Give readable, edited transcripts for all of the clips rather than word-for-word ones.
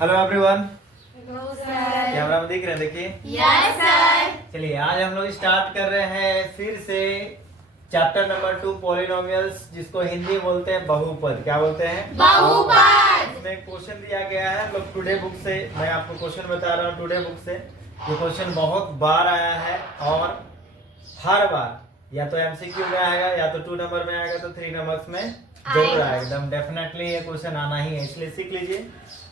Hello everyone, Hello, sir. Camera में दिख रहे हैं? देखिए। Yes, sir. चलिए आज हम लोग स्टार्ट कर रहे हैं फिर से चैप्टर नंबर 2 पॉलिनोमियल्स, जिसको हिंदी बोलते हैं बहुपद। क्या बोलते हैं? बहुपद। इसमें एक क्वेश्चन दिया गया है, हम लोग टुडे बुक से, मैं आपको क्वेश्चन बता रहा हूँ टुडे बुक से। ये क्वेश्चन बहुत बार आया है और हर बार या तो एमसीक्यू में आएगा या तो 2 नंबर में आएगा तो 3 नंबर्स में जरूर आएगा। एकदम डेफिनेटली ये क्वेश्चन आना ही है, इसलिए सीख लीजिए।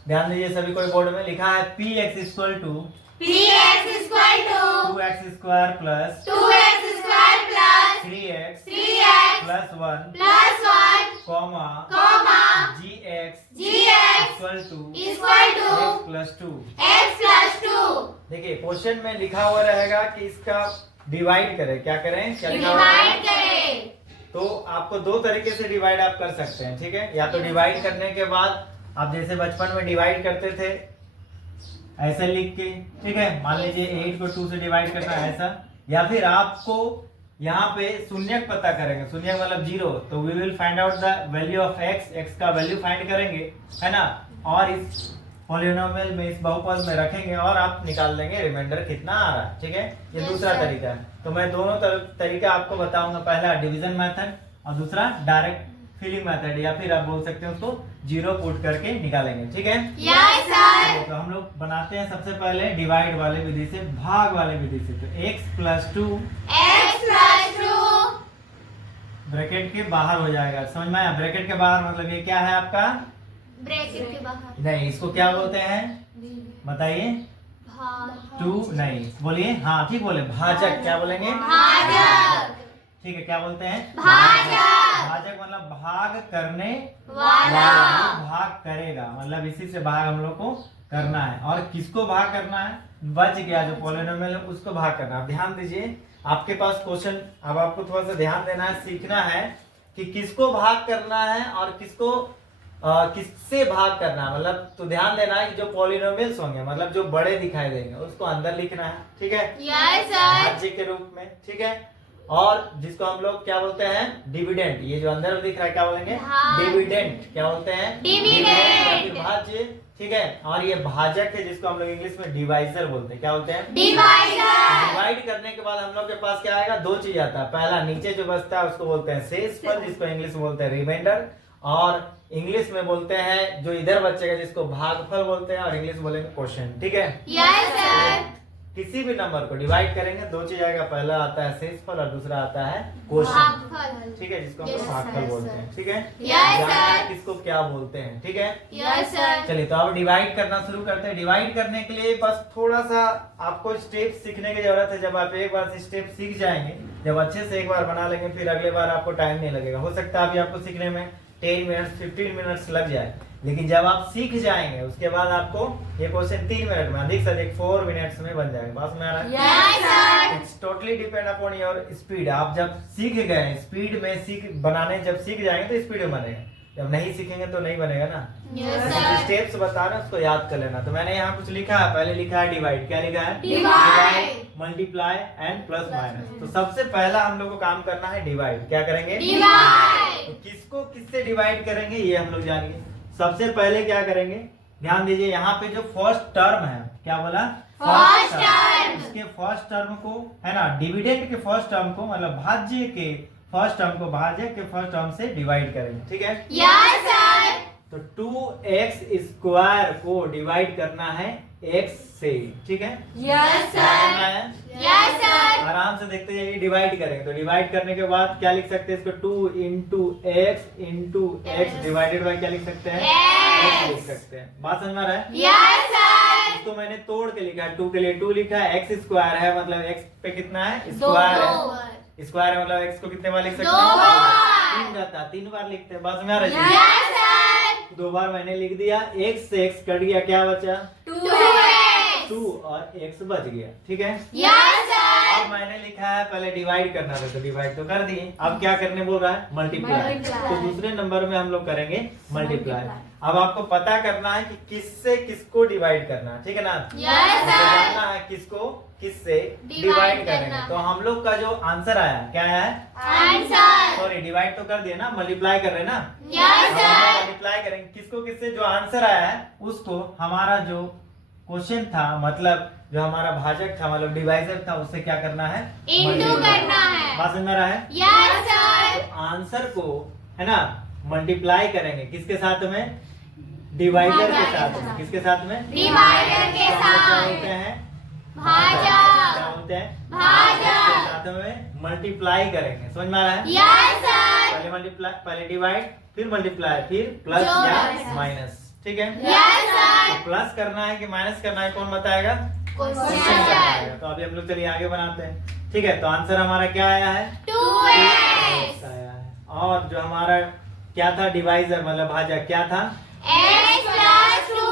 ध्यान दीजिए, सभी कोई बोर्ड में लिखा है px equal to 2x square plus 3x plus 1 comma gx equal to x plus 2। देखिए क्वेश्चन में लिखा हुआ रहेगा कि इसका डिवाइड करें। क्या करें? क्या लिखा हुआ है? तो आपको दो तरीके से डिवाइड आप कर सकते हैं, ठीक है? या तो डिवाइड करने के बाद आप जैसे बचपन में डिवाइड करते थे ऐसे लिख के, ठीक है? मान लीजिए 8 को 2 से डिवाइड करना है ऐसा, या फिर आपको यहाँ पे शून्यक पता करेंगे। शून्यक मतलब 0, तो we will find out the value of x का वैल्यू फाइंड करेंगे, है ना? और इस पॉलिनोमियल में, इस बहुपद में रखेंगे और आप निकाल लेंगे रिमाइंडर कितना आ रहा है, ठीक है? ये दूसरा तरीका है। तो मैं दोनों तरीका आपको बताऊंगा, पहला डिवीजन मेथड और दूसरा डायरेक्ट फिलिंग मेथड, या फिर आप बोल सकते हैं उसको 0 पुट करके निकालेंगे, ठीक है? Yes, sir. तो हम लोग बनाते हैं सबसे पहले डिवाइड वाले विधि से, भाग वाले विधि से। तो x प्लस 2 ब्रैकेट के बाहर हो जाएगा। समझ में आया? ब्रैकेट के बाहर मतलब ये क्या है आपका? ब्रैकेट के बाहर। नहीं, इसको क्या बोलते हैं बताइए? 2 नहीं, बोलिए। हाँ ठीक बोले, भाजक। क्या बोलेंगे? भाजक। ठीक है, क्या बोलते हैं? भाजक। भाजक मतलब भाग करने वाला। भाग करेगा, मतलब इसी से भाग हम लोग को करना है। और किसको भाग करना है? बच गया जो पॉलिनोमियल है उसको भाग करना है। ध्यान दीजिए, आपके पास क्वेश्चन, अब आपको थोड़ा सा ध्यान देना है, सीखना है कि किसको भाग करना है और किसको किससे भाग करना है। मतलब तो ध्यान देना है कि जो पॉलिनोमियल्स होंगे, मतलब जो बड़े दिखाई देंगे, उसको अंदर लिखना है, ठीक है? Yes, sir. भाज्य के रूप में, ठीक है? और जिसको हम लोग क्या बोलते हैं? डिविडेंड। ये जो अंदर दिख रहा है क्या बोलेंगे? हाँ। डिविडेंड। क्या बोलते हैं? डिविडेंड। या फिर भाज्य, ठीक है? और ये भाजक है जिसको हम लोग इंग्लिश में डिवाइजर बोलते हैं। क्या बोलते हैं? डिवाइजर। डिवाइड करने के बाद हम लोग के पास क्या आएगा? दो चीज आता है। पहला नीचे जो बचता है उसको बोलते हैं शेषफल, जिसको इंग्लिश में बोलते हैं रिमाइंडर, और इंग्लिश में बोलते हैं जो इधर बचेगा जिसको भागफल बोलते हैं, और इंग्लिश में बोलेंगे क्वोशिएंट, ठीक है? Yes, sir. किसी भी नंबर को डिवाइड करेंगे दो चीज आएगा, पहला आता है शेषफल और दूसरा आता है क्वोशिएंट, भागफल। ठीक है? जिसको हम Yes, लोग भागफल sir. बोलते हैं, ठीक है? Yes, जानना है sir. किसको क्या बोलते हैं, ठीक है? Yes, sir. चलिए तो अब डिवाइड करना शुरू करते हैं। डिवाइड करने के लिए बस थोड़ा सा आपको स्टेप सीखने की जरूरत है। जब आप एक बार से स्टेप सीख जाएंगे, जब अच्छे से एक बार बना लेंगे, फिर अगले बार आपको टाइम नहीं लगेगा। हो सकता है अभी आपको सीखने में 10 मिनट्स 15 मिनट्स लग जाए, लेकिन जब आप सीख जाएंगे उसके बाद आपको ये क्वेश्चन 3 मिनट में, अधिक से अधिक 4 मिनट्स में बन जाएगा। बस में आ रहा है? Yes, sir. It's totally depend upon your speed. आप जब सीख गए, स्पीड में बनाने जब सीख जाएंगे तो स्पीड में बनेगा, जब नहीं सीखेंगे तो नहीं बनेगा ना। Yes, sir. स्टेप्स बता रहे हैं उसको याद कर लेना। तो मैंने यहाँ कुछ लिखा है, पहले लिखा है डिवाइड। क्या लिखा है? Divide. Multiply and plus minus. तो सबसे पहला हम लोग को काम करना है डिवाइड। क्या करेंगे? Divide. तो किसको किससे डिवाइड करेंगे ये हम लोग जानेंगे। सबसे पहले क्या करेंगे? ध्यान दीजिए, यहाँ पे जो फर्स्ट टर्म है, क्या बोला? First term. इसके फर्स्ट टर्म को, है ना, डिविडेंड के फर्स्ट टर्म को, मतलब भाज्य के फर्स्ट टर्म को भाज्य के फर्स्ट टर्म से डिवाइड करेंगे, ठीक है? Yes, sir. तो 2x स्क्वायर को डिवाइड करना है x से, ठीक है? Yes, समझ में sir. आया? Yes, sir. आराम से देखते जाइए। डिवाइड करेंगे तो डिवाइड करने के बाद क्या लिख सकते हैं? इसको 2 इंटू x डिवाइडेड बाय क्या लिख सकते हैं? x लिख सकते हैं। बात समझ में आ रहा है? Yes, sir. इसको मैंने तोड़ के लिखा है। 2 के लिए 2 लिखा है, x स्क्वायर है मतलब x पे कितना है? स्क्वायर है। स्क्वायर है मतलब x को कितने बार लिख सकते हैं? 2 बार। 3 रहता है, 3 बार लिखते हैं। बात समझ में आ रहा है? Yes, sir. 2 बार मैंने लिख दिया, x से x कट गया, क्या बचा? 2x. 2 और x बच गया, ठीक है। Yes, sir. अब मैंने लिखा है पहले डिवाइड करना था तो डिवाइड तो कर दिए, अब क्या करने बोल रहा है, मल्टीप्लाई। Multiply. तो दूसरे नंबर में हम लोग करेंगे मल्टीप्लाई। अब आपको पता करना है कि किससे किसको डिवाइड करना है, ठीक है ना। Yes, आपको sir. जानना है किसको किससे Divide डिवाइड करना। करेंगे। तो हम लोग का जो आंसर आया क्या आया है, Answer. सॉरी डिवाइड तो कर दिए ना, मल्टीप्लाई कर रहे हैं ना। Yes, sir. मल्टीप्लाई करेंगे किसको किससे, जो आंसर आया है उसको हमारा जो क्वेश्चन था, मतलब जो हमारा भाजक था, मतलब डिवाइजर था, उससे क्या करना है, Into multiply करना है। बात समझ में आ रहा है। Yes, sir. तो आंसर को है ना मल्टीप्लाई करेंगे किसके साथ में, डिवाइजर के साथ में। किसके साथ में, Divider के तो हम लोग क्या साथ। बोलते हैं, भाजक। क्या बोलते हैं, भाजक। के साथ में मल्टीप्लाई करेंगे। समझ में आ रहा है। Yes, sir. पहले मल्टीप्लाई, पहले डिवाइड, फिर मल्टीप्लाई, फिर प्लस जोड़। या माइनस, ठीक है। Yes, sir. तो प्लस करना है कि माइनस करना है, कौन बताएगा, Question. बताएगा। तो अभी हम लोग चलिए आगे बनाते हैं, ठीक है। तो आंसर हमारा क्या आया है, 2x. आया है। और जो हमारा क्या था डिवाइजर, मतलब भाजक क्या था, X plus 2.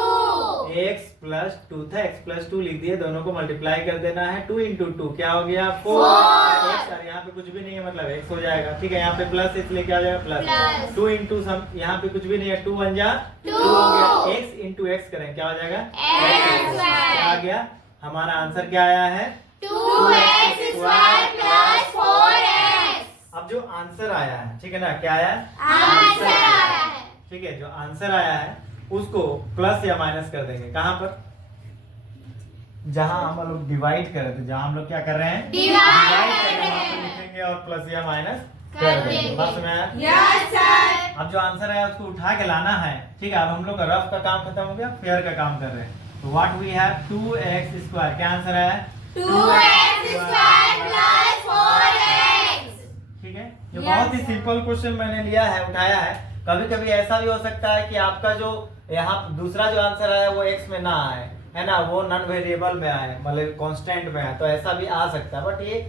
x प्लस 2 था, x प्लस 2 लिख दिए, दोनों को मल्टीप्लाई कर देना है। 2 इंटू 2 क्या हो गया, 4 4। x, और यहाँ पे कुछ भी नहीं है मतलब x हो जाएगा, ठीक है। यहाँ पे प्लस इसलिए क्या हो जाएगा, प्लस। Plus. 2 इंटू सम, यहाँ पे कुछ भी नहीं है, 2 1 जा 2 हो गया। x इंटू x करें क्या हो जाएगा, X square. क्या आ गया, हमारा आंसर क्या आया है, 2x square plus 4x. अब जो आंसर आया है, ठीक है ना, क्या आया है, आंसर आया है। ठीक है। जो आंसर आया है उसको प्लस या माइनस कर देंगे, कहाँ पर, जहां हम लोग डिवाइड कर रहे थे, जहां हम लोग क्या कर रहे हैं, Divide कर कर रहे हैं, रहे वहां पे हैं। लिखेंगे और प्लस या माइनस कर कर देंगे। देंगे। बस में आया। Yes, sir. अब जो आंसर है उसको उठा के लाना है, ठीक है। अब हम लोग का रफ का काम खत्म हो गया, फेयर का काम कर रहे हैं। तो what we have 2x square, क्या आंसर आया है, 2x square plus 4x. ठीक है। ये Yes, बहुत ही sir. सिंपल क्वेश्चन मैंने लिया है, उठाया है। कभी कभी ऐसा भी हो सकता है कि आपका जो यहाँ दूसरा जो आंसर आया वो x में ना आए, है ना, वो नॉन वेरिएबल में आए, मतलब कांस्टेंट में आए, तो ऐसा भी आ सकता है। बट ये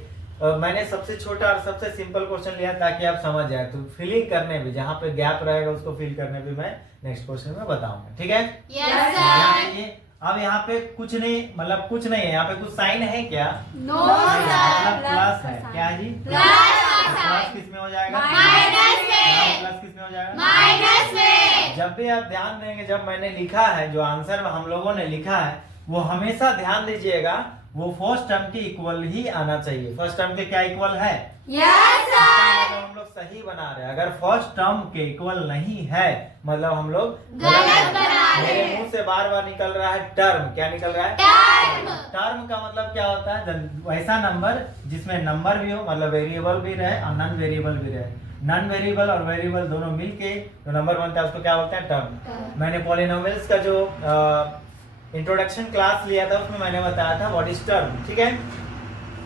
मैंने सबसे छोटा और सबसे सिंपल क्वेश्चन लिया ताकि आप समझ जाए। तो फिलिंग करने में जहाँ पे गैप रहेगा उसको फिल करने में मैं नेक्स्ट क्वेश्चन में बताऊंगा, ठीक है। Yes, यहाँ sir. पे ये, अब यहाँ पे कुछ नहीं, मतलब कुछ नहीं है, यहाँ पे कुछ साइन है क्या, No, नहीं, sir. मतलब प्लस है, क्या है जी, Plus प्लस किस में हो जाएगा, Minus में. प्लस किस में हो जाएगा, Minus में. जब भी आप ध्यान देंगे, जब मैंने लिखा है, जो आंसर हम लोगों ने लिखा है, वो हमेशा ध्यान दीजिएगा वो फर्स्ट टर्म के इक्वल ही आना चाहिए। फर्स्ट टर्म के क्या इक्वल है, Yes, इसका sir. मतलब हम लोग सही बना रहे हैं। अगर फर्स्ट टर्म के इक्वल नहीं है मतलब हम लोग गलत बना रहे मेरे हैं। मुंह से बार बार निकल रहा है टर्म, क्या निकल रहा है, Term. टर्म का मतलब क्या होता है, वैसा नंबर जिसमें नंबर भी हो, मतलब वेरिएबल भी रहे और नॉन वेरिएबल भी रहे। नॉन वेरिएबल और वेरिएबल दोनों मिलके जो नंबर बनता है उसको क्या बोलते हैं, टर्म। मैंने पॉलिनोमियल्स का जो इंट्रोडक्शन क्लास लिया था उसमें मैंने बताया था व्हाट इज टर्म, ठीक है,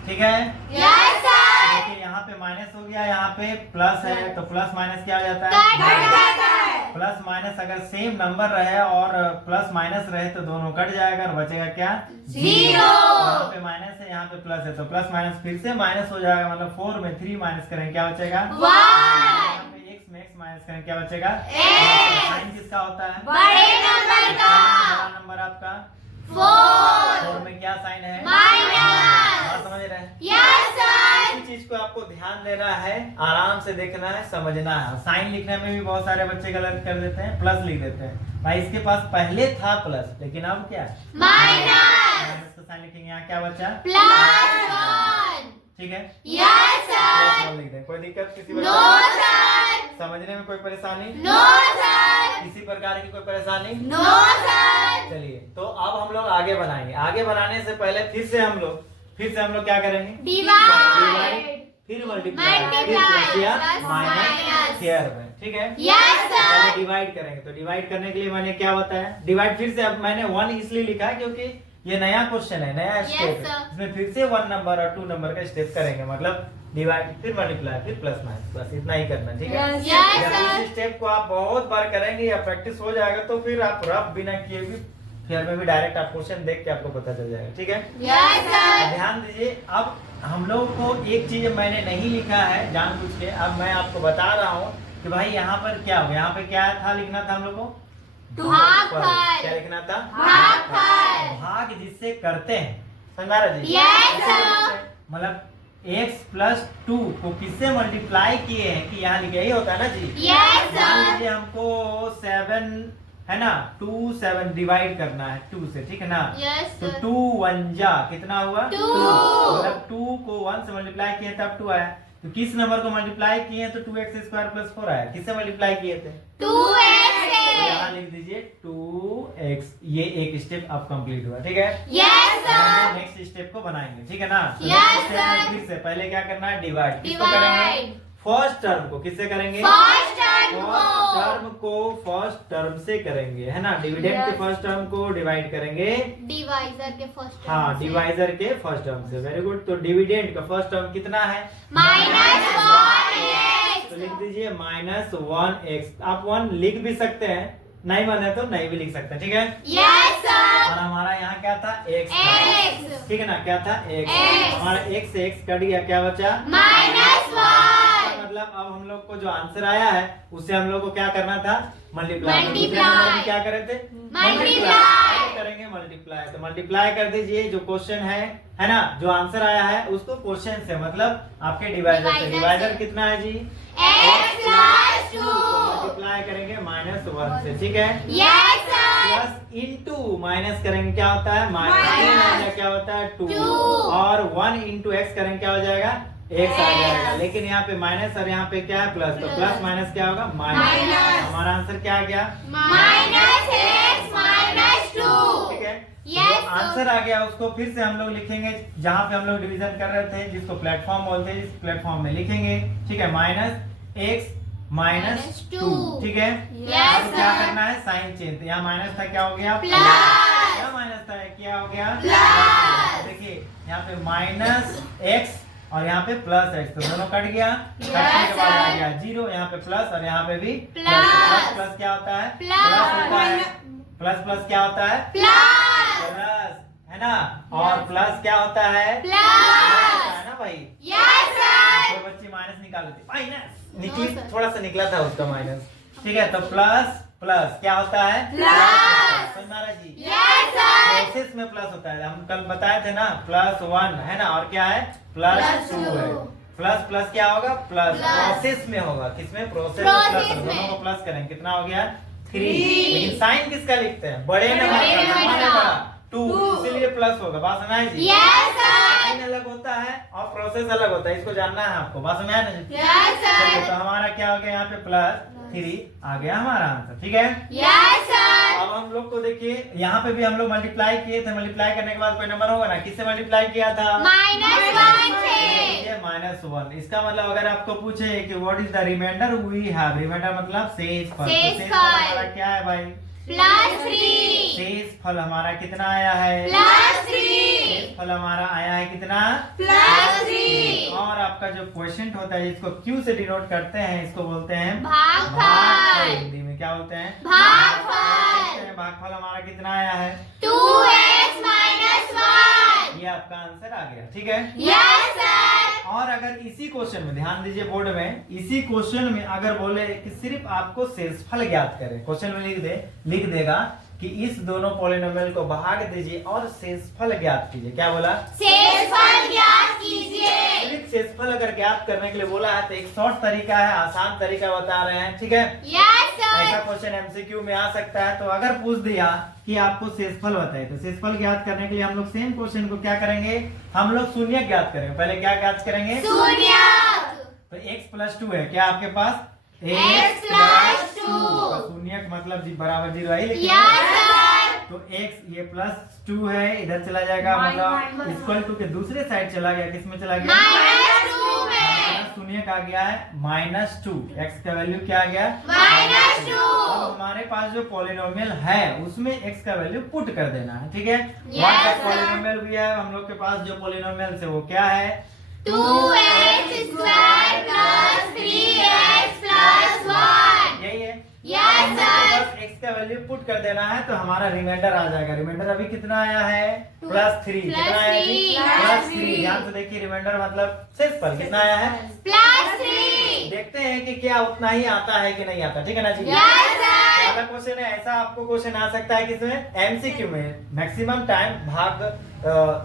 ठीक है। Yes, sir. देखिए यहाँ पे माइनस हो गया, यहाँ पे प्लस है, तो प्लस माइनस क्या हो जाता कट है, जाता है. प्लस माइनस अगर सेम नंबर रहे और प्लस माइनस रहे तो दोनों कट जाएगा और बचेगा क्या, Zero. यहाँ पे माइनस है, यहाँ पे प्लस है, तो प्लस माइनस फिर से माइनस हो जाएगा, मतलब 4 में 3 माइनस करें क्या बचेगा, One. यहाँ पे x में x माइनस करें क्या बचेगा, X. साइन किसका होता है, बड़े नंबर का. बड़ा नंबर आपका 4. 4 में क्या साइन है, Minus. बात समझ रहे हैं। Yes, sir. इसी चीज को आपको ध्यान देना है, आराम से देखना है, समझना है। साइन लिखने में भी बहुत सारे बच्चे गलत कर देते हैं, प्लस लिख देते हैं। भाई इसके पास पहले था प्लस, लेकिन अब क्या है, Minus. माइनस का साइन लिखेंगे, यहाँ क्या बचा, Plus 1. ठीक है, Yes, sir. प्लस 1 लिख दें। कोई दिक्कत किसी No, प्रकार, sir. समझने में कोई परेशानी, No, sir. किसी प्रकार की कोई परेशानी, No, sir. चलिए तो अब हम लोग आगे बनाएंगे। आगे बनाने से पहले फिर से हम लोग क्या करेंगे, Divide. फिर मल्टीप्लाई, फिर Multiply. प्लस या Plus माइनस minus. शेयर में, ठीक है। Yes, पहले sir. डिवाइड करेंगे, तो डिवाइड करने के लिए मैंने क्या बताया, डिवाइड फिर से, अब मैंने 1 इसलिए लिखा है क्योंकि ये नया क्वेश्चन है, नया Yes, स्टेप sir. है, इसमें फिर से 1 नंबर और 2 नंबर का स्टेप करेंगे, मतलब डिवाइड फिर मल्टीप्लाई फिर प्लस माइनस, बस इतना ही करना, ठीक है। Yes, जब sir. इस स्टेप को आप बहुत बार करेंगे या प्रैक्टिस हो जाएगा तो फिर आप रफ बिना किए भी फेयर में भी डायरेक्ट आप क्वेश्चन देख के आपको पता चल जाएगा, ठीक है। Yes, sir. अब ध्यान दीजिए, अब हम लोग को एक चीज मैंने नहीं लिखा है जानबूझ के, अब मैं आपको बता रहा हूँ कि भाई यहाँ पर क्या हो, यहाँ पे क्या था लिखना था हम लोग को, भागफल। क्या लिखना था? भागफल। भाग जिससे करते हैं, समझा रहा जी? Yes, sir। मतलब x प्लस 2 को किससे मल्टीप्लाई किए हैं कि यहाँ लिखे, यही होता है ना जी? Yes, मान sir। लीजिए हमको 7 है ना, 2 7 डिवाइड करना है 2 से, ठीक है ना? Yes, तो sir। 2 1 जा कितना हुआ? 2। मतलब 2 को 1 से मल्टीप्लाई किए तब 2 आया। तो किस नंबर को मल्टीप्लाई किए तो 2x स्क्वायर प्लस 4 आया। किससे मल्टीप्लाई किए थे? 2x तो से। यहाँ लिख दीजिए 2x। ये एक स्टेप अब कंप्लीट हुआ, ठीक है? Yes, sir। नेक्स्ट स्टेप को बनाएंगे, ठीक है ना? तो Yes, next step में sir। फिर से पहले क्या करना है? डिवाइड। किसको Divide। करेंगे? फर्स्ट टर्म को। किससे करेंगे? फर्स्ट टर्म फर्स्ट को। टर्म को फर्स्ट टर्म से करेंगे, है ना? डिविडेंड के Yes। फर्स्ट टर्म को डिवाइड करेंगे, डिवाइजर के फर्स्ट टर्म हाँ, से। डिवाइजर के फर्स्ट टर्म से। Very good. तो डिविडेंड का फर्स्ट टर्म कितना है? -1x। तो लिख दीजिए -1x। आप 1 लिख भी सकते हैं, नहीं माने तो नहीं भी लिख सकते हैं, ठीक है? Yes, sir। और हमारा यहाँ क्या था? x था। X। ठीक है ना? क्या था? x। X। हमारा x से x कट गया, क्या बचा? -1। मतलब अब हम लोग को जो आंसर आया है उससे हम लोग को क्या करना था? मल्टीप्लाई। Multiply। क्या करे थे? Multiply। करेंगे मल्टीप्लाई। तो मल्टीप्लाई कर दीजिए जो क्वेश्चन है ना? जो आंसर आया है उसको क्वेश्चन से, मतलब आपके डिवाइजर से। Divisor डिवाइजर से। कितना है जी? x + 2। मल्टीप्लाई करेंगे -1 से, ठीक है? Yes, sir। Plus into minus करेंगे, क्या होता है? Minus। माइनस क्या होता है? 2। 2। और 1 इंटू एक्स करेंगे, क्या हो जाएगा? x आ Yes। जाएगा। लेकिन यहाँ पे माइनस और यहाँ पे क्या है? प्लस। तो Plus। प्लस माइनस क्या होगा? Minus। हमारा आंसर क्या आ गया? -x - 2। ठीक है? Yes, जो sir। आंसर आ गया उसको फिर से हम लोग लिखेंगे जहाँ पे हम लोग डिवीजन कर रहे थे, जिसको प्लेटफॉर्म बोलते हैं, इस प्लेटफॉर्म में लिखेंगे, ठीक है? -x - 2, ठीक है? Yes, अब क्या sir। करना है? Sign change. यहाँ माइनस था, क्या हो गया? Plus। क्या माइनस था? क्या हो गया? Plus। देखिए यहाँ पे -x और यहाँ पे +x, तो दोनों कट गया। कटने के बाद आ sir। गया 0। यहाँ पे प्लस और यहाँ पे भी Plus। प्लस। प्लस क्या होता है? Plus। प्लस होता है। प्लस प्लस क्या होता है? Plus। प्लस, है ना? और प्लस क्या होता है? Plus। है ना भाई? Yes, sir। कोई बच्चे माइनस निकाल लेते, माइनस No, निकली, sir। थोड़ा सा निकला था उसका माइनस, ठीक है? तो प्लस प्लस क्या होता है? Plus। नारा जी, Yes, sir। प्रोसेस में प्लस होता है। हम कल बताए थे ना, +1 है ना, और क्या है? +2 है। प्लस प्लस क्या होगा? प्लस। Plus। प्रोसेस में होगा। किसमें? प्रोसेस में प्लस। Process दोनों में। को प्लस करें, कितना हो गया? 3। Three। लेकिन साइन किसका लिखते हैं? बड़े बड़े नंबर का, नंबर कितना का। बड़ा? 2, इसीलिए प्लस होगा। बात समझ जी? Yes, sir। साइन अलग होता है और प्रोसेस अलग होता है, इसको जानना है आपको। बात समझ ना जी? Yes, चलिए, तो sir। हमारा क्या हो गया? यहाँ पे +3 आ गया हमारा आंसर, ठीक है? Yes, sir। अब हम लोग को देखिए, यहाँ पे भी हम लोग मल्टीप्लाई किए थे। मल्टीप्लाई करने के बाद कोई नंबर होगा ना? किससे मल्टीप्लाई किया था? -1 से। ये -1। इसका मतलब अगर आपको पूछे कि what is the reminder we have, reminder मतलब शेषफल। तो शेषफल। शेषफल हमारा क्या है भाई? +3। शेषफल हमारा कितना आया है? +3। शेषफल हमारा आया है कितना? +3। और आपका जो क्वेश्चन होता है, जिसको Q से डिनोट करते हैं, इसको बोलते हैं भागफल। हिंदी में क्या बोलते हैं? भागफल। भागफल हमारा कितना आया है? 2x - 1। ये आपका आंसर आ गया, ठीक है? Yes, sir। और अगर इसी क्वेश्चन में ध्यान दीजिए, बोर्ड में इसी क्वेश्चन में अगर बोले कि सिर्फ आपको शेषफल ज्ञात करें, क्वेश्चन में लिख देगा कि इस दोनों पॉलिनोमियल को भाग दीजिए और शेषफल ज्ञात कीजिए। क्या बोला? शेषफल ज्ञात कीजिए। सिर्फ शेषफल अगर ज्ञात करने के लिए बोला है तो एक शॉर्ट तरीका है, आसान तरीका बता रहे हैं, ठीक है? Yes, ऐसा sir। क्वेश्चन एमसीक्यू में आ सकता है। तो अगर पूछ दिया कि आपको शेषफल बताए, तो शेषफल ज्ञात करने के लिए हम लोग सेम क्वेश्चन को क्या करेंगे? हम लोग शून्य ज्ञात करेंगे। पहले क्या ज्ञात करेंगे? शून्यक। तो x + 2 है क्या आपके पास? X + 2। शून्य मतलब बराबर 0 है, लेकिन Yes, sir। तो x ये +2 है, इधर चला जाएगा, मतलब इक्वल टू के दूसरे साइड चला गया। किस में चला गया? -2 में। शून्य का गया है -2। x का वैल्यू क्या आ गया? -2। अब हमारे पास जो पॉलिनोमियल है उसमें x का वैल्यू पुट कर देना है, ठीक है? Yes, what sir। पॉलिनोमियल भी है हम लोग के पास, जो पॉलिनोमियल से वो क्या है? 2x² + 3x + 1। यही है। Yes, sir। बस x का वैल्यू पुट कर देना है तो हमारा रिमाइंडर आ जाएगा। रिमाइंडर अभी कितना आया है? +3। कितना आया जी? +3। +3। ध्यान से देखिए, रिमाइंडर मतलब शेषफल कितना आया है? +3। देखते हैं कि क्या उतना ही आता है कि नहीं आता, ठीक है ना जी। Yes, sir. वाला क्वेश्चन है, ऐसा आपको क्वेश्चन आ सकता है किसमें, एमसीक्यू में। मैक्सिमम टाइम भाग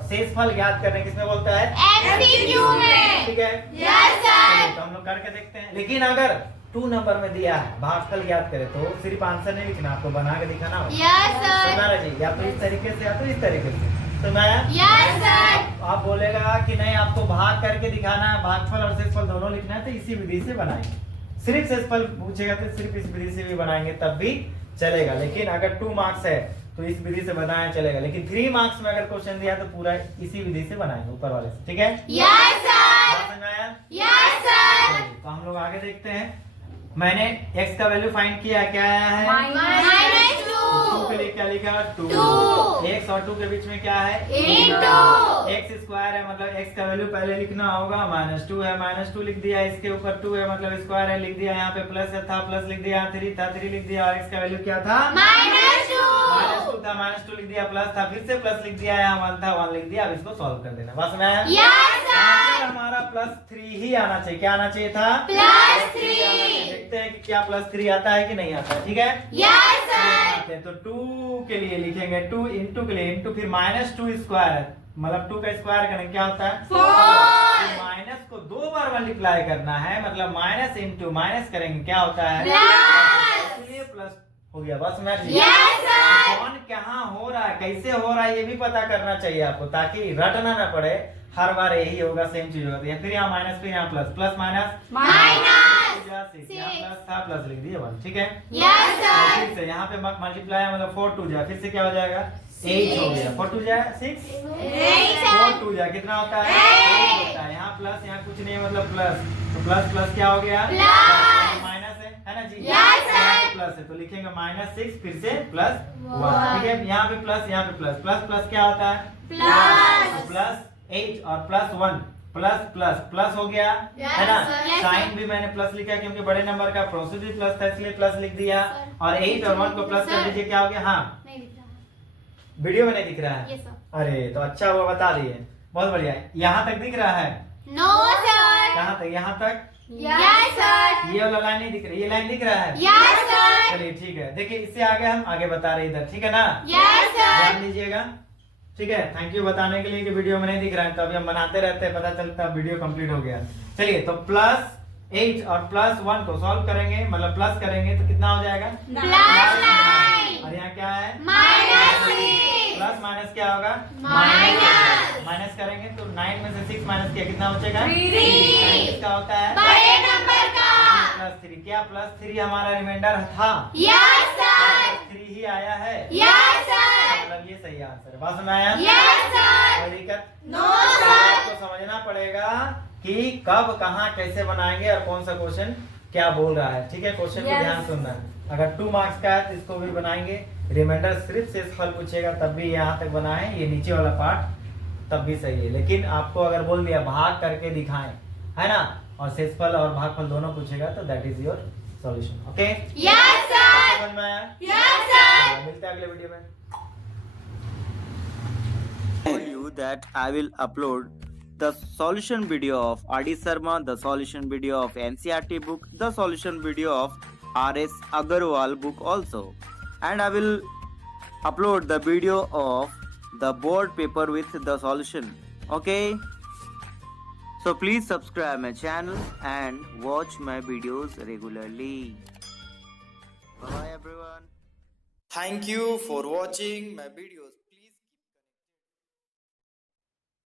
शेषफल ज्ञात करने किसमें बोलता है, MCQ में। ठीक है। Yes, sir. तो हम लोग करके देखते हैं। लेकिन अगर 2 नंबर में दिया है भागफल ज्ञात करे तो सिर्फ आंसर नहीं लिखना, आपको बना के दिखाना होगा। Yes, sir. सुना रहे जी, या तो इस तरीके से या तो इस तरीके से। तो मैं Yes, sir. आप बोलेगा कि नहीं आपको भाग करके दिखाना है, भागफल और शेषफल दोनों लिखना है, तो इसी विधि से बनाएंगे। सिर्फ शेषफल पूछेगा तो सिर्फ इस विधि से भी बनाएंगे तब भी चलेगा। लेकिन अगर 2 मार्क्स है तो इस विधि से बनाया चलेगा। लेकिन 3 मार्क्स में अगर क्वेश्चन दिया तो पूरा इसी विधि से बनाएंगे ऊपर वाले से, ठीक है। Yes, sir. समझ में आया? Yes, sir. तो हम लोग आगे देखते हैं। मैंने x का वैल्यू फाइंड किया, क्या आया है, Minus 2 2. के लिए क्या लिखा, 2। 2. x और 2 के बीच में क्या है, Into. x स्क्वायर है, मतलब x का वैल्यू पहले लिखना होगा, -2 है, -2 लिख दिया, इसके ऊपर 2 है मतलब स्क्वायर है, लिख दिया, यहाँ पे प्लस था, प्लस लिख दिया, 3 था, 3 लिख दिया, और x का वैल्यू क्या था, Minus 2. -2 था, -2 लिख दिया, प्लस था, फिर से प्लस लिख दिया, यहाँ 1 था, 1 लिख दिया। अब इसको सॉल्व कर देना, बस में आया। Yes, sir. आंसर हमारा +3 ही आना चाहिए। क्या आना चाहिए था, +3. देखते हैं कि क्या +3 आता है कि नहीं आता है, ठीक है। Yes, sir. तो 2 के लिए लिखेंगे 2 इंटू के लिए इंटू, फिर -2 स्क्वायर, मतलब 2 का स्क्वायर करेंगे क्या होता है, 4. माइनस को 2 बार मल्टीप्लाई करना है, मतलब माइनस इंटू माइनस करेंगे क्या होता है, Plus. इसलिए प्लस हो गया, बस मैं Yes, sir. कौन कहाँ हो रहा है, कैसे हो रहा है, ये भी पता करना चाहिए आपको, ताकि रटना ना पड़े, हर बार यही होगा, सेम चीज होगा। तो फिर यहाँ माइनस, फिर यहाँ प्लस, प्लस माइनस Minus. 6, यहाँ प्लस था, प्लस लिख दिया 1, ठीक है। Yes, sir. फिर से यहाँ पे मल्टीप्लाई मतलब 4 2 जा, फिर से क्या हो जाएगा, 8 हो गया, 4 2 जा 6, 8, 4 sir. 2 जा कितना होता है, 8 होता है। यहाँ प्लस, यहाँ कुछ नहीं है मतलब प्लस, तो प्लस प्लस क्या हो गया, Plus. माइनस है ना जी, Yes, sir. यहाँ पे प्लस है तो लिखेंगे -6 फिर से +1, ठीक है। यहाँ पे प्लस, यहाँ पे प्लस, प्लस प्लस क्या होता है, Plus. प्लस 8 और +1, प्लस प्लस प्लस हो गया, Yes, है ना। sir. Yes, sign sir. भी मैंने प्लस लिखा क्योंकि बड़े नंबर का प्रोसेस भी प्लस था, इसलिए प्लस लिख दिया। और 8 और 1 को प्लस कर Sir. दीजिए, क्या हो गया, हाँ नहीं दिख रहा है। वीडियो में नहीं दिख रहा है, Yes, sir. अरे तो अच्छा हुआ बता दिए, बहुत बढ़िया है। यहाँ तक दिख रहा है, No, sir. कहाँ तक, यहाँ तक, Yes, sir. ये वाला लाइन नहीं दिख रही, ये लाइन दिख रहा है, Yes, sir. चलिए ठीक है। देखिए इससे आगे हम आगे बता रहे इधर, ठीक है ना, Yes, sir. ध्यान दीजिएगा, ठीक है। थैंक यू बताने के लिए कि वीडियो में नहीं दिख रहा है, तो अभी हम बनाते रहते हैं, पता चलता है वीडियो कंप्लीट हो गया। चलिए तो +8 और +1 को सॉल्व करेंगे, मतलब प्लस करेंगे तो कितना हो जाएगा, +9. और यहाँ क्या है, -3. प्लस माइनस क्या होगा, Minus. माइनस करेंगे तो 9 में से 6 माइनस किया कितना बचेगा, 3. इसका होता है बड़े नंबर का. +3। क्या +3 हमारा रिमाइंडर था, Yes, sir. 3 ही आया है, Yes, sir. मतलब ये सही आंसर है, बस में आया। Yes, sir. कोई दिक्कत, No, sir. आपको समझना पड़ेगा कि कब कहाँ कैसे बनाएंगे और कौन सा क्वेश्चन क्या बोल रहा है, ठीक है। क्वेश्चन को Yes. ध्यान सुनना है। अगर 2 मार्क्स का है तो इसको भी बनाएंगे, रिमाइंडर सिर्फ शेषफल पूछेगा तब भी यहाँ तक बनाएं, ये नीचे वाला पार्ट तब भी सही है। लेकिन आपको अगर बोल दिया भाग करके दिखाएं, है ना, और शेषफल और भागफल दोनों पूछेगा तो that is your solution, okay. Yes, sir. समझ में आया? Yes, sir. मिलते हैं अगले वीडियो में। Tell you that I will upload the solution video of R.D. Sharma, the solution video of NCERT book, the solution video of R.S. Agarwal book also, and I will upload the video of the board paper with the solution, okay. So please subscribe my channel and watch my videos regularly. Bye bye everyone. Thank you for watching my videos.